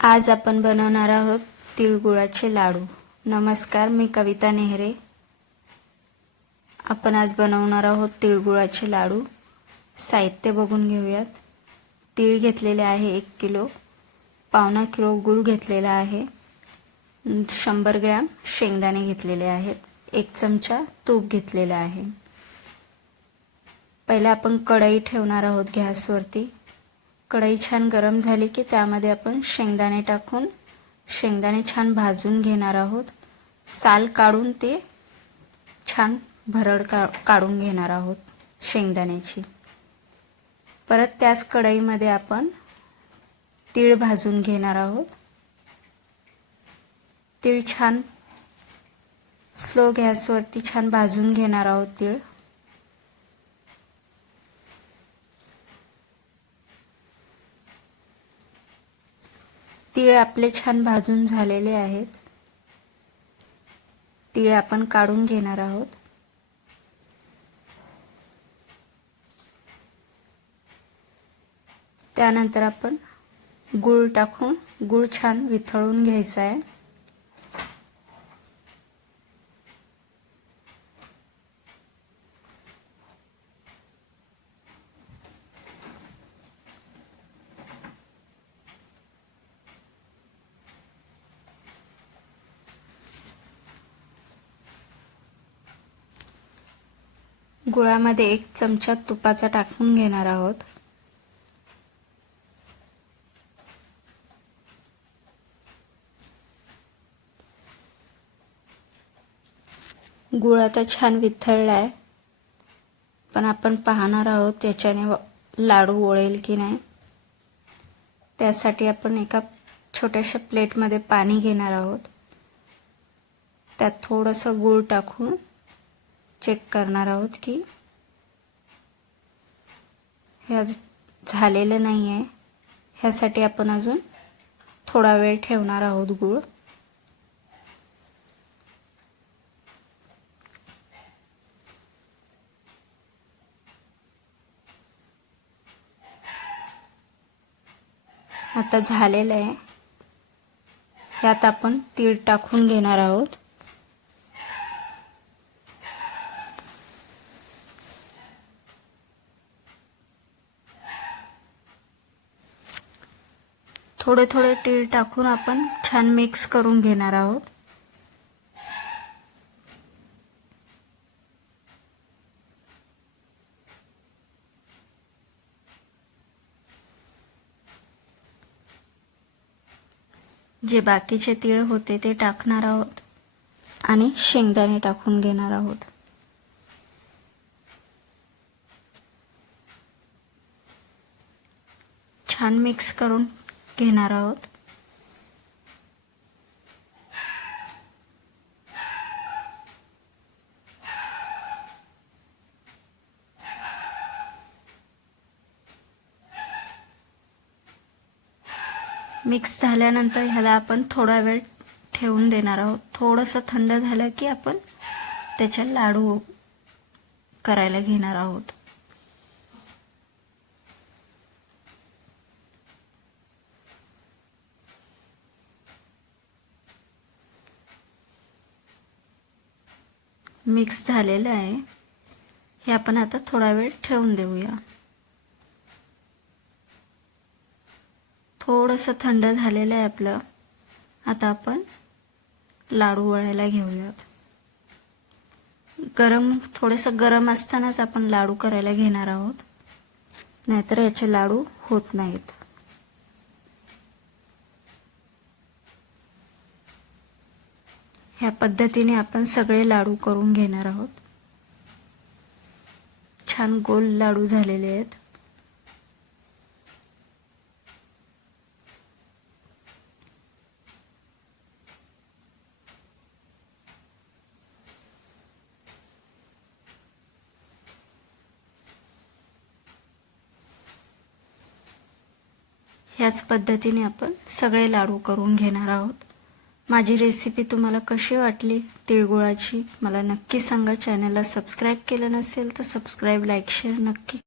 आज आपण बनवणार आहोत तिळगुळाचे लाडू. नमस्कार मी कविता नेहरे. आपण आज बनवणार आहोत तिळगुळाचे लाडू. साहित्य बघून घेऊयात. तीळ घेतलेले आहे एक किलो. पावणा किलो गूळ घेतलेला आहे. शंभर ग्रॅम शेंगदाणे घेतलेले आहेत. एक चमचा तूप घेतलेला आहे. पहिला आपण कढई ठेवणार आहोत गॅसवरती. कढई छान गरम झाली की त्यामध्ये आपण शेंगदाणे टाकून शेंगदाणे छान भाजून घेणार आहोत. साल काढून ते छान भरड का काढून घेणार आहोत शेंगदाण्याची. परत त्याच कढईमध्ये आपण तीळ भाजून घेणार आहोत. तीळ छान स्लो गॅसवरती छान भाजून घेणार आहोत तीळ. तीळ आपले छान भाजून झालेले आहेत. तीळ आपण काढून घेणार आहोत. त्यानंतर आपण गूळ टाकून गूळ छान विथळून घ्यायचा आहे. गुळामध्ये एक चमचा तुपाचा टाकून घेणार आहोत. गुळ आता छान विथळला आहे पण आपण पाहणार आहोत त्याच्याने लाडू ओळेल की नाही. त्यासाठी आपण एका छोट्याशा प्लेटमध्ये पाणी घेणार आहोत. त्यात थोडंसं गूळ टाकून चेक करणार आहोत की हे अजून झालेलं नाही आहे ह्यासाठी आपण अजून थोडा वेळ ठेवणार आहोत गूळ. आता झालेलं आहे. यात आपण तीळ टाकून घेणार आहोत. थोडे थोडे तीळ टाकून आपण छान मिक्स करून घेणार आहोत. जे बाकीचे तीळ होते ते टाकणार आहोत आणि शेंगदाणे टाकून घेणार आहोत. छान मिक्स करून घेणार आहोत? मिक्स झाल्यानंतर ह्याला आपण थोडा वेळ ठेवून देणार आहोत. थोडंसं थंड झालं की आपण त्याचे लाडू करायला घेणार आहोत. मिक्स झालेलं आहे. हे आपण आता थोडा वेळ ठेवून देऊया. थोडंसं थंड झालेलं आहे आपलं. आता आपण लाडू वळायला घेऊयात. गरम थोडंसं गरम असतानाच आपण लाडू करायला घेणार आहोत. नाहीतर याचे लाडू होत नाहीत. ह्या पद्धतीने आपण सगळे लाडू करून घेणार आहोत. छान गोल लाडू झालेले आहेत. ह्याच पद्धतीने आपण सगळे लाडू करून घेणार आहोत. माझी रेसिपी तुम्हाला कशी वाटली? तिळगुळाची? मला नक्की सांगा. चॅनलला सबस्क्राईब केलं नसेल तर सबस्क्राईब लाईक शेअर नक्की